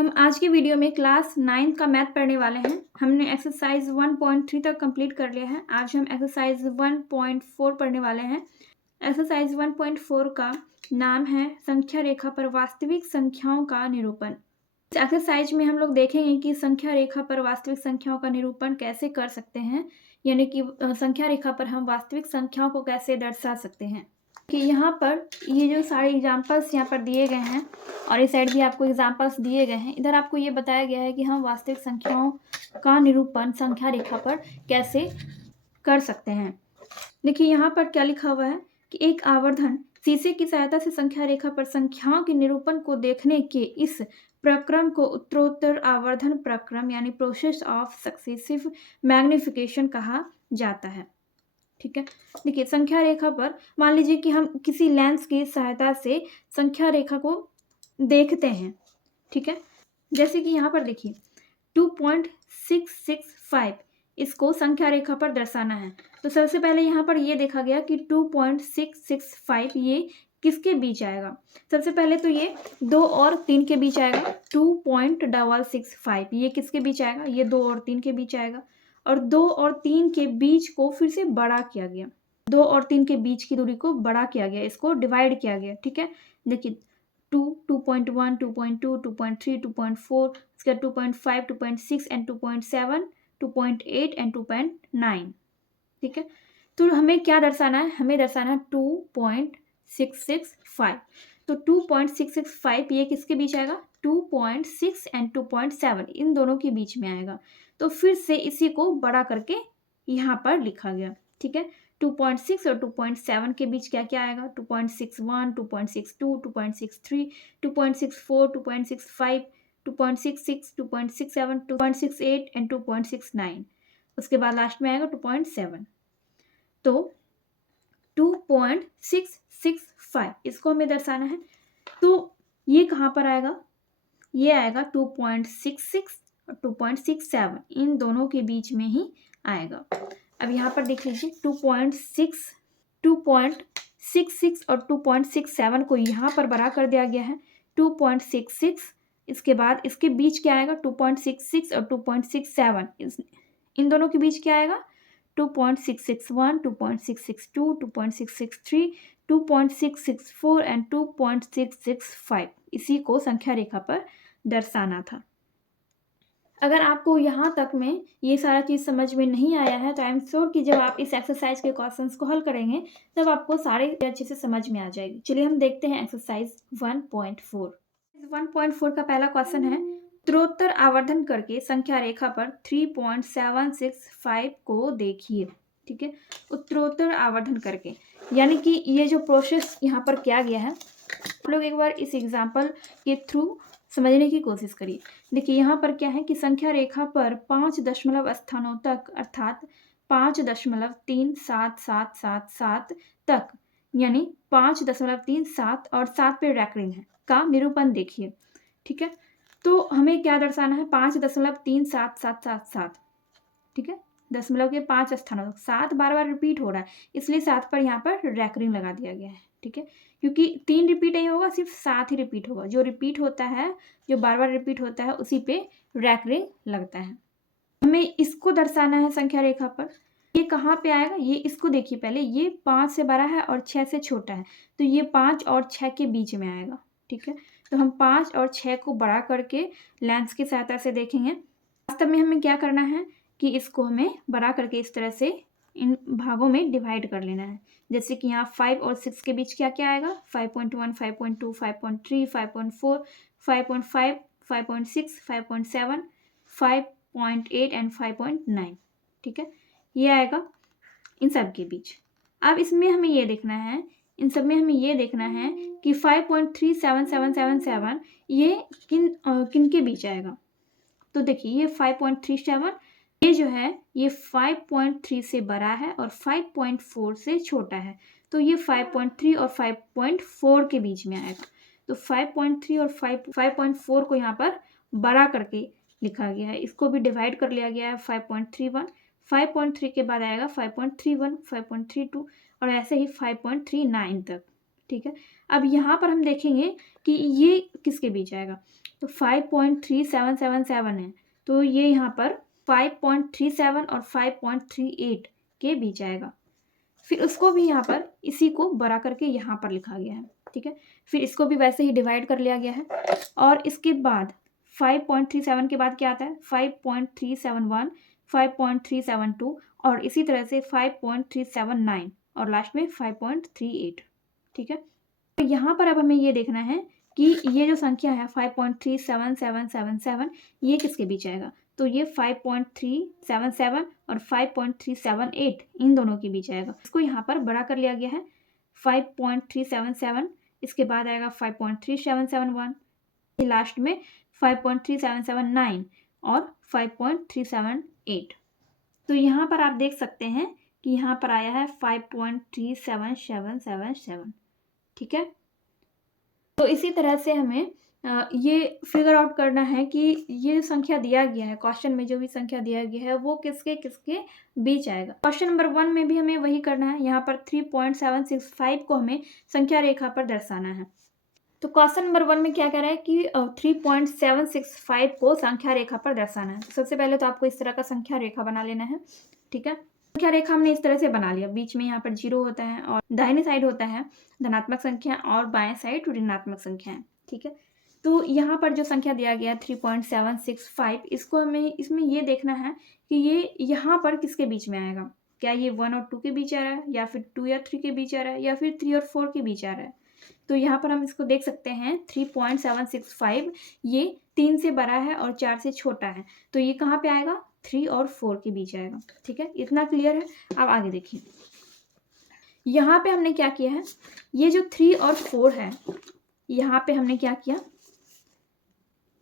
हम आज की वीडियो में क्लास 9 का मैथ पढ़ने वाले हैं। हमने एक्सरसाइज 1.3 तक कंप्लीट कर लिया है। आज हम एक्सरसाइज 1.4 पढ़ने वाले हैं। एक्सरसाइज 1.4 का नाम है संख्या रेखा पर वास्तविक संख्याओं का निरूपण। इस एक्सरसाइज में हम लोग देखेंगे कि संख्या रेखा पर वास्तविक संख्याओं का निरूपण कैसे कर सकते हैं, यानी कि संख्या रेखा पर हम वास्तविक संख्याओं को कैसे दर्शा सकते हैं। कि यहाँ पर ये जो सारे एग्जाम्पल्स यहाँ पर दिए गए हैं और इस साइड भी आपको एग्जाम्पल्स दिए गए हैं। इधर आपको ये बताया गया है कि हम वास्तविक संख्याओं का निरूपण संख्या रेखा पर कैसे कर सकते हैं। देखिए यहाँ पर क्या लिखा हुआ है कि एक आवर्धन शीशे की सहायता से संख्या रेखा पर संख्याओं के निरूपण को देखने के इस प्रक्रम को उत्तरोत्तर आवर्धन प्रक्रम यानी प्रोसेस ऑफ सक्सेसिव मैग्निफिकेशन कहा जाता है। ठीक है, देखिए संख्या रेखा पर मान लीजिए कि हम किसी लेंस की सहायता से संख्या रेखा को देखते हैं। ठीक है, जैसे कि यहाँ पर देखिए 2.665 इसको संख्या रेखा पर दर्शाना है। तो सबसे पहले यहाँ पर ये देखा गया कि 2.665 ये किसके बीच आएगा। सबसे पहले तो ये 2 और 3 के बीच आएगा। 2.665 ये किसके बीच आएगा, ये 2 और 3 के बीच आएगा। और 2 और 3 के बीच को फिर से बड़ा किया गया। 2 और 3 के बीच की दूरी को बड़ा किया गया, इसको डिवाइड किया गया। ठीक है, देखिए 2, 2.1, 2.2, 2.3, 2.4, इसका 2.5, 2.6 एंड 2.7, 2.8 एंड 2.9। ठीक है, तो हमें क्या दर्शाना है, हमें दर्शाना है 2.665। तो 2.665 ये किसके बीच आएगा, 2.6 एंड 2.7 इन दोनों के बीच में आएगा। तो फिर से इसी को बड़ा करके यहाँ पर लिखा गया। ठीक है, 2.6 और 2.7 के बीच क्या क्या आएगा, 2.61, 2.62, 2.63, 2.64, 2.65, 2.66, 2.67, 2.68 एंड 2.69। उसके बाद लास्ट में आएगा 2.7। तो 2.665 इसको हमें दर्शाना है। तो ये कहाँ पर आएगा, ये आएगा 2.66 और 2.67 इन दोनों के बीच में ही आएगा। अब यहाँ पर देख लीजिए 2.66 और 2.67 को यहाँ पर बड़ा कर दिया गया है। 2.66 इसके बाद इसके बीच क्या आएगा, 2.66 और 2.67 इन दोनों के बीच क्या आएगा, 2.661, 2.662, 2.663, 2.664 एंड 2.665 इसी को संख्या रेखा पर दर्शाना था। अगर आपको यहाँ तक में ये सारा चीज़ समझ में नहीं आया है तो आई एम श्योर कि जब आप इस एक्सरसाइज के क्वेश्चंस को हल करेंगे तब आपको सारे अच्छे से समझ में आ जाएगी। चलिए हम देखते हैं एक्सरसाइज 1.4। 1.4 का पहला क्वेश्चन है, उत्तरोत्तर आवर्धन करके संख्या रेखा पर 3.765 को देखिए। ठीक है, उत्तरोत्तर आवर्धन करके यानी कि ये जो प्रोसेस यहाँ पर किया गया है, आप लोग एक बार इस एग्जाम्पल के थ्रू समझने की कोशिश करिए। देखिए यहाँ पर क्या है कि संख्या रेखा पर 5 दशमलव स्थानों तक अर्थात 5.3777 तक यानी 5.37 और 7 पे रैकरिंग है का निरूपण देखिए। ठीक है, तो हमें क्या दर्शाना है, 5.377777। ठीक है, दशमलव के 5 स्थानों तक 7 बार बार रिपीट हो रहा है, इसलिए 7 पर यहाँ पर रैकरिंग लगा दिया गया है। ठीक है, क्योंकि 3 रिपीट नहीं होगा, सिर्फ 7 ही रिपीट होगा। जो रिपीट होता है, जो बार बार रिपीट होता है उसी पे रैकरिंग लगता है। हमें इसको दर्शाना है संख्या रेखा पर। ये कहाँ पे आएगा, ये इसको देखिए पहले, ये 5 से बड़ा है और 6 से छोटा है, तो ये 5 और 6 के बीच में आएगा। ठीक है, तो हम 5 और 6 को बड़ा करके लेंस की सहायता से देखेंगे। वास्तव में हमें क्या करना है कि इसको हमें बड़ा करके इस तरह से इन भागों में डिवाइड कर लेना है। जैसे कि यहाँ 5 और 6 के बीच क्या क्या आएगा, 5.1, 5.2, 5.3, 5.4, 5.5, 5.6, 5.7, 5.8 एंड 5.9। ठीक है, ये आएगा इन सब के बीच। अब इसमें हमें ये देखना है, इन सब में हमें ये देखना है कि 5.37777 ये किन के बीच आएगा। तो देखिए ये 5.37 ये जो है ये 5.3 से बड़ा है और 5.4 से छोटा है, तो ये 5.3 और 5.4 के बीच में आएगा। तो 5.3 और 5.4 को यहाँ पर बड़ा करके लिखा गया है, इसको भी डिवाइड कर लिया गया है 5.31। 5.3 के बाद आएगा 5.31, 5.32 और ऐसे ही 5.39 तक। ठीक है, अब यहाँ पर हम देखेंगे कि ये किसके बीच आएगा, तो 5.3777 है, तो ये यहाँ पर 5.37 और 5.38 के बीच आएगा। फिर उसको भी यहाँ पर इसी को बड़ा करके यहाँ पर लिखा गया है, ठीक है। फिर इसको भी वैसे ही डिवाइड कर लिया गया है, और इसके बाद 5.37 के बाद क्या आता है 5.371, 5.372 और इसी तरह से 5.379 और लास्ट में 5.38, ठीक है। तो यहाँ पर अब हमें ये देखना है कि ये जो संख्या है 5.37777 ये किसके बीच आएगा। तो ये 5.377 और 5.378 इन दोनों के बीच आएगा। इसको यहाँ पर बड़ा कर लिया गया है 5.377, इसके बाद आएगा 5.3771, लास्ट में 5.3779 और 5.378। तो यहाँ पर आप देख सकते हैं कि यहाँ पर आया है 5.37777, ठीक है। तो इसी तरह से हमें ये फिगर आउट करना है कि ये जो संख्या दिया गया है क्वेश्चन में, जो भी संख्या दिया गया है वो किसके किसके बीच आएगा। क्वेश्चन नंबर 1 में भी हमें वही करना है। यहाँ पर 3.765 को हमें संख्या रेखा पर दर्शाना है। तो क्वेश्चन नंबर 1 में क्या कह रहा है कि 3.765 को संख्या रेखा पर दर्शाना है। तो सबसे पहले तो आपको इस तरह का संख्या रेखा बना लेना है, ठीक है। संख्या रेखा हमने इस तरह से बना लिया, बीच में यहाँ पर 0 होता है और दाहिनी साइड होता है धनात्मक संख्या और बाएं साइड ऋणात्मक संख्या है, ठीक है। तो यहाँ पर जो संख्या दिया गया 3.765, इसको हमें इसमें ये देखना है कि ये यहाँ पर किसके बीच में आएगा। क्या ये 1 और 2 के बीच आ रहा है, या फिर 2 या 3 के बीच आ रहा है, या फिर 3 और 4 के बीच आ रहा है। तो यहाँ पर हम इसको देख सकते हैं 3.765 ये 3 से बड़ा है और 4 से छोटा है, तो ये कहाँ पे आएगा 3 और 4 के बीच आएगा, ठीक है। इतना क्लियर है। अब आगे देखिए, यहाँ पे हमने क्या किया है, ये जो 3 और 4 है यहाँ पे हमने क्या किया,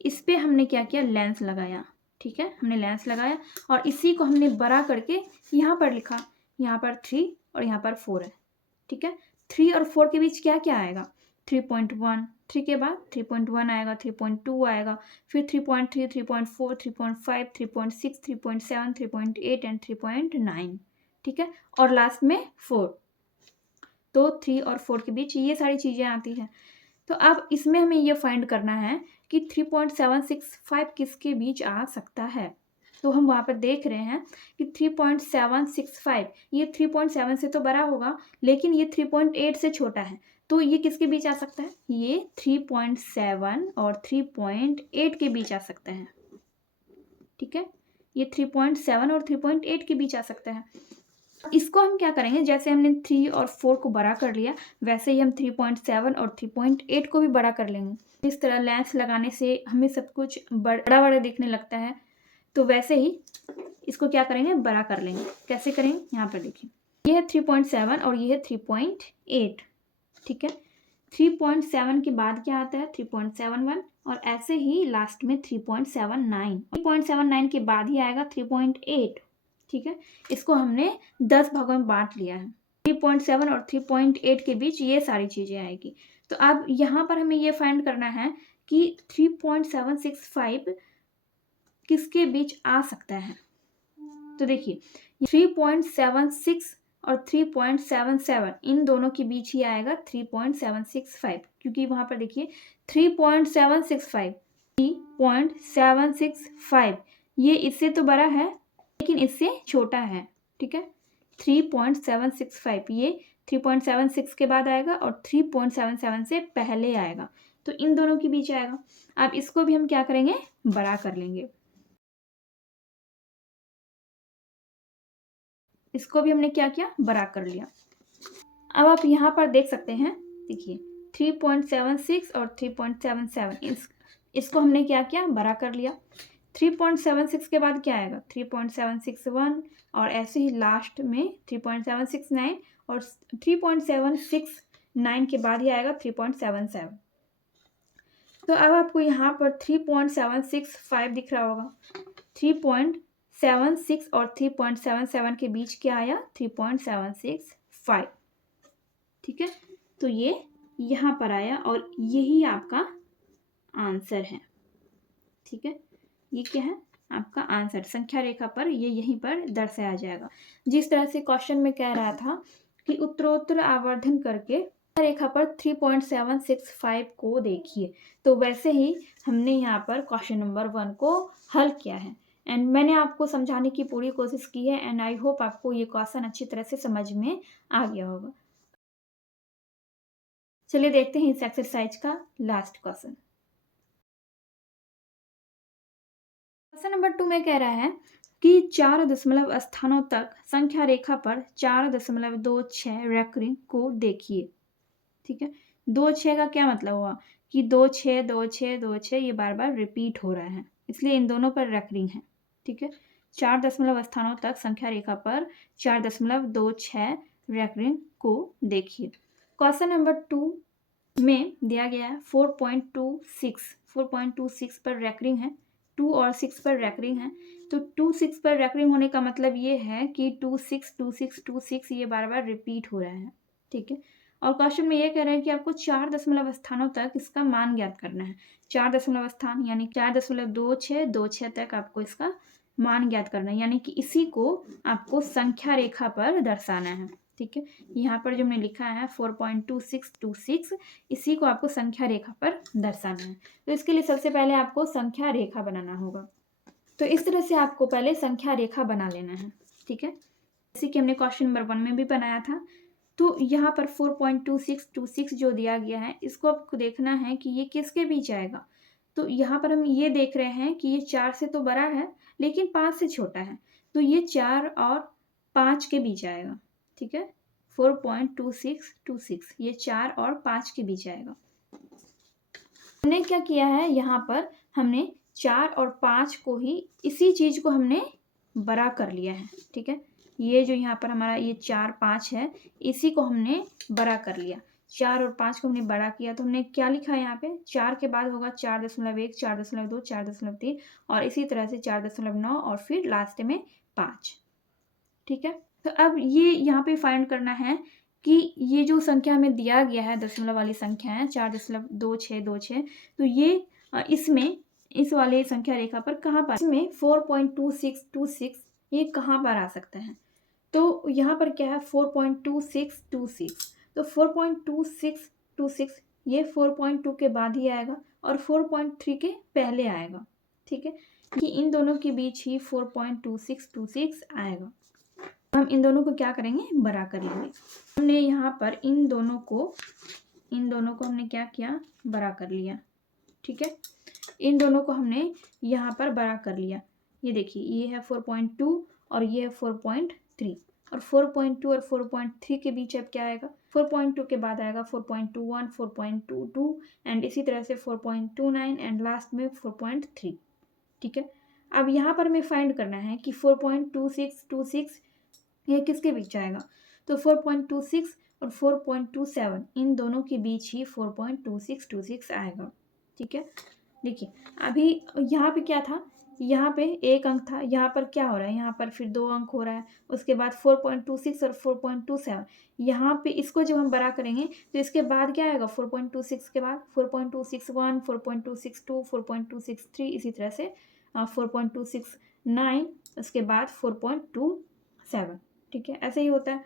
इस पे हमने क्या किया लेंस लगाया, ठीक है। हमने लेंस लगाया और इसी को हमने बड़ा करके यहाँ पर लिखा, यहाँ पर 3 और यहाँ पर 4 है, ठीक है। 3 और 4 के बीच क्या क्या आएगा 3.1, 3 के बाद 3.1 आएगा, 3.2 आएगा, फिर 3.3, 3.4, 3.5, 3.6, 3.7, 3.8 एंड 3.9, ठीक है। और लास्ट में 4। तो 3 और 4 के बीच ये सारी चीज़ें आती हैं। तो अब इसमें हमें ये फाइंड करना है कि 3.765 किसके बीच आ सकता है। तो हम वहाँ पर देख रहे हैं कि 3.765 ये 3.7 से तो बड़ा होगा, लेकिन ये 3.8 से छोटा है, तो ये किसके बीच आ सकता है, ये 3.7 और 3.8 के बीच आ सकता है, ठीक है। ये 3.7 और 3.8 के बीच आ सकता है। इसको हम क्या करेंगे, जैसे हमने 3 और 4 को बड़ा कर लिया, वैसे ही हम 3.7 और 3.8 को भी बड़ा कर लेंगे। इस तरह लेंस लगाने से हमें सब कुछ बड़ा बड़ा दिखने लगता है, तो वैसे ही इसको क्या करेंगे, बड़ा कर लेंगे। कैसे करेंगे, यहाँ पर देखिए, ये है 3.7 और ये है 3.8, ठीक है। 3.7 के बाद क्या आता है 3.71 और ऐसे ही लास्ट में 3.79, 3.79 के बाद ही आएगा 3.8, ठीक है। इसको हमने 10 भागों में बांट लिया है। 3.7 और 3.8 के बीच ये सारी चीज़ें आएगी। तो अब यहाँ पर हमें ये फाइंड करना है कि 3.765 किसके बीच आ सकता है। तो देखिए 3.76 और 3.77 इन दोनों के बीच ही आएगा 3.765, क्योंकि वहाँ पर देखिए 3.765 ये इससे तो बड़ा है लेकिन इससे छोटा है, ठीक है। 3.765 ये 3.76 के बाद आएगा और 3.77 से पहले आएगा, तो इन दोनों के बीच आएगा। अब इसको भी हम क्या करेंगे, बड़ा कर लेंगे। इसको भी हमने क्या किया, बड़ा कर लिया। अब आप यहाँ पर देख सकते हैं, देखिए 3.76 और 3.77 इसको हमने क्या किया, बड़ा कर लिया। 3.76 के बाद क्या आएगा 3.761 और ऐसे ही लास्ट में 3.769 और 3.769 के बाद ही आएगा 3.77। तो अब आपको यहाँ पर 3.765 दिख रहा होगा। 3.76 और 3.77 के बीच क्या आया 3.765, ठीक है। तो ये यहाँ पर आया और यही आपका आंसर है, ठीक है। ये क्या है, आपका आंसर संख्या रेखा पर ये यहीं पर दर्शाया जाएगा। जिस तरह से क्वेश्चन में कह रहा था कि उत्तरोत्तर आवर्धन करके रेखा पर 3.765 को देखिए। तो वैसे ही हमने यहाँ पर क्वेश्चन नंबर 1 को हल किया है एंड मैंने आपको समझाने की पूरी कोशिश की है एंड आई होप आपको ये क्वेश्चन अच्छी तरह से समझ में आ गया होगा। चलिए देखते हैं इस एक्सरसाइज का लास्ट क्वेश्चन। क्वेश्चन नंबर 2 में कह रहा है कि 4 दशमलव स्थानों तक संख्या रेखा पर 4.26 रेकरिंग को देखिए। ठीक है, 2 6 का क्या मतलब हुआ कि 2 6 2 6 2 6 ये बार बार रिपीट हो रहा है, इसलिए इन दोनों पर रेकरिंग है। ठीक है, 4 दशमलव स्थानों तक संख्या रेखा पर 4.26 रेकरिंग को देखिए। क्वेश्चन नंबर 2 में दिया गया है 4.26 पर रेकरिंग है, 2 और 6 पर रेकरिंग है। तो 2 6 पर रेकरिंग होने का मतलब ये है कि 2 6 2 6 2 6 ये बार बार रिपीट हो रहा है। ठीक है, और क्वेश्चन में ये कह रहे हैं कि आपको 4 दशमलव स्थानों तक इसका मान ज्ञात करना है। 4 दशमलव स्थान यानी 4.26 तक आपको इसका मान ज्ञात करना है, यानी कि इसी को आपको संख्या रेखा पर दर्शाना है। ठीक है, यहाँ पर जो हमने लिखा है 4.2626 इसी को आपको संख्या रेखा पर दर्शाना है। तो इसके लिए सबसे पहले आपको संख्या रेखा बनाना होगा। तो इस तरह से आपको पहले संख्या रेखा बना लेना है। ठीक है, जैसे कि हमने क्वेश्चन नंबर 1 में भी बनाया था। तो यहाँ पर 4.2626 जो दिया गया है इसको आपको देखना है कि ये किसके बीच आएगा। तो यहाँ पर हम ये देख रहे हैं कि ये 4 से तो बड़ा है लेकिन 5 से छोटा है, तो ये 4 और 5 के बीच आएगा। ठीक है, 4.2626 ये 4 और 5 के बीच आएगा। हमने क्या किया है, यहाँ पर हमने 4 और 5 को ही इसी चीज को हमने बड़ा कर लिया है। ठीक है, ये जो यहाँ पर हमारा ये 4 5 है इसी को हमने बड़ा कर लिया। 4 और 5 को हमने बड़ा किया तो हमने क्या लिखा है यहाँ पे, 4 के बाद होगा 4.1 4.2 4.3 और इसी तरह से 4.9 और फिर लास्ट में 5। ठीक है, तो अब ये यहाँ पे फाइंड करना है कि ये जो संख्या हमें दिया गया है दशमलव वाली संख्या है 4.2626, तो ये इसमें इस वाले संख्या रेखा पर कहाँ पर, इसमें 4.2626 ये कहाँ पर आ सकता है। तो यहाँ पर क्या है 4.2626, तो 4.2626 ये 4.2 के बाद ही आएगा और 4.3 के पहले आएगा। ठीक है, कि इन दोनों के बीच ही 4.2626 आएगा। हम इन दोनों को क्या करेंगे, बड़ा कर लेंगे। हमने यहाँ पर इन दोनों को हमने क्या किया, बड़ा कर लिया। ठीक है, इन दोनों को हमने यहाँ पर बड़ा कर लिया। ये देखिए ये है 4.2 और ये है 4.3 और 4.2 और 4.3 के बीच अब क्या आएगा, 4.2 के बाद आएगा 4.21 4.22 एंड इसी तरह से 4.29 एंड लास्ट में 4.3। ठीक है, अब यहाँ पर हमें फाइंड करना है कि 4.2626 ये किसके बीच आएगा। तो 4.26 और 4.27 इन दोनों के बीच ही 4.2626 आएगा। ठीक है, देखिए अभी यहाँ पे क्या था, यहाँ पे एक अंक था, यहाँ पर क्या हो रहा है, यहाँ पर फिर 2 अंक हो रहा है। उसके बाद 4.26 और 4.27 यहाँ पे इसको जब हम बड़ा करेंगे तो इसके बाद क्या आएगा, 4.26 के बाद 4.261 4.262 4.263 इसी तरह से 4.269 उसके बाद 4.27। ठीक है, ऐसे ही होता है।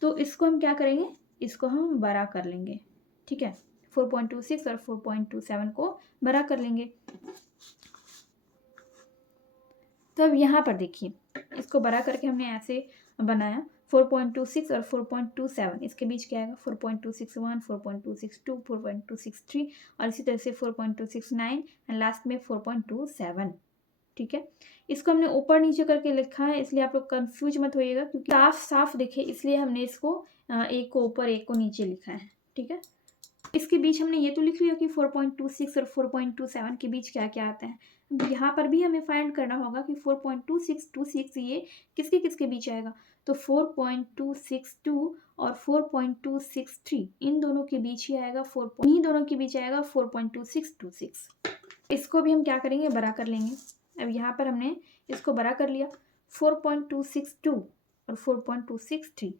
तो इसको हम क्या करेंगे, इसको हम बड़ा कर लेंगे। ठीक है, 4.26 और 4.27 को बड़ा कर लेंगे। तो अब यहाँ पर देखिए इसको बड़ा करके हमने ऐसे बनाया 4.26 और 4.27 इसके बीच क्या आएगा, 4.261 4.262 4.263 और इसी तरह से 4.269 एंड लास्ट में 4.27। ठीक है, इसको हमने ऊपर नीचे करके लिखा है इसलिए आप लोग कंफ्यूज मत होइएगा, क्योंकि साफ साफ दिखे इसलिए हमने इसको एक को ऊपर एक को नीचे लिखा है। ठीक है, इसके बीच हमने ये तो लिख लिया कि 4.26 और 4.27 के बीच क्या क्या आता है। यहाँ पर भी हमें फाइंड करना होगा कि 4.2626 ये किसके किसके बीच आएगा। तो 4.262 और 4.263 इन दोनों के बीच ही आएगा, इन्हीं दोनों के बीच आएगा 4.2626। इसको भी हम क्या करेंगे, बड़ा कर लेंगे। अब यहाँ पर हमने इसको बड़ा कर लिया 4.262 और 4.263।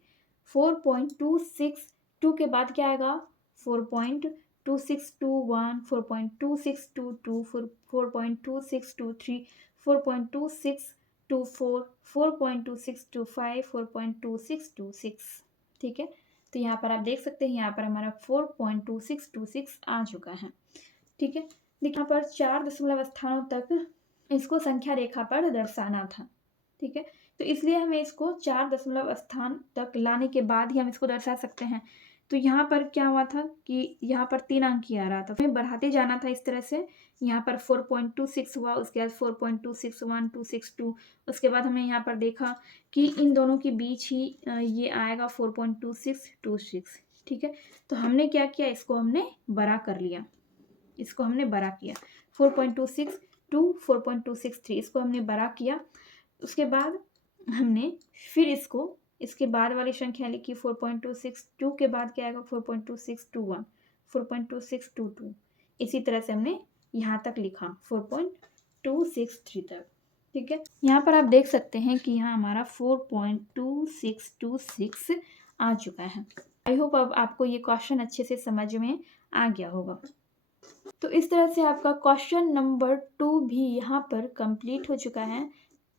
4.262 के बाद क्या आएगा, 4.2621 4.2622 4.2623 4.2624 4.2625 4.2626। ठीक है, तो यहाँ पर आप देख सकते हैं, यहाँ पर हमारा 4.2626 आ चुका है। ठीक है, देखिए यहाँ पर 4 दशमलव स्थानों तक इसको संख्या रेखा पर दर्शाना था। ठीक है, तो इसलिए हमें इसको 4 दशमलव स्थान तक लाने के बाद ही हम इसको दर्शा सकते हैं। तो यहाँ पर क्या हुआ था कि यहाँ पर 3 अंक ही आ रहा था, हमें बढ़ाते जाना था इस तरह से। यहाँ पर 4.26 हुआ, उसके बाद 4.261, 262, उसके बाद हमने यहाँ पर देखा कि इन दोनों के बीच ही ये आएगा 4.2626। ठीक है, तो हमने क्या किया, इसको हमने बड़ा कर लिया, इसको हमने बड़ा किया 4.26 टू 4.263, इसको हमने बड़ा किया। उसके बाद हमने फिर इसको इसके बाद वाली संख्या लिखी 4.262 के बाद क्या आएगा 4.2621, 4.2622, इसी तरह से हमने यहाँ तक लिखा 4.263 तक। ठीक है, यहाँ पर आप देख सकते हैं कि यहाँ हमारा 4.2626 आ चुका है। आई होप अब आपको ये क्वेश्चन अच्छे से समझ में आ गया होगा। तो इस तरह से आपका क्वेश्चन नंबर 2 भी यहाँ पर कंप्लीट हो चुका है।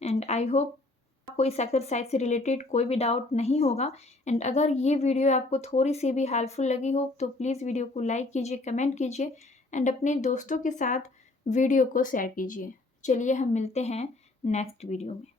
एंड आई होप आपको इस एक्सरसाइज से रिलेटेड कोई भी डाउट नहीं होगा। एंड अगर ये वीडियो आपको थोड़ी सी भी हेल्पफुल लगी हो तो प्लीज़ वीडियो को लाइक कीजिए, कमेंट कीजिए एंड अपने दोस्तों के साथ वीडियो को शेयर कीजिए। चलिए हम मिलते हैं नेक्स्ट वीडियो में।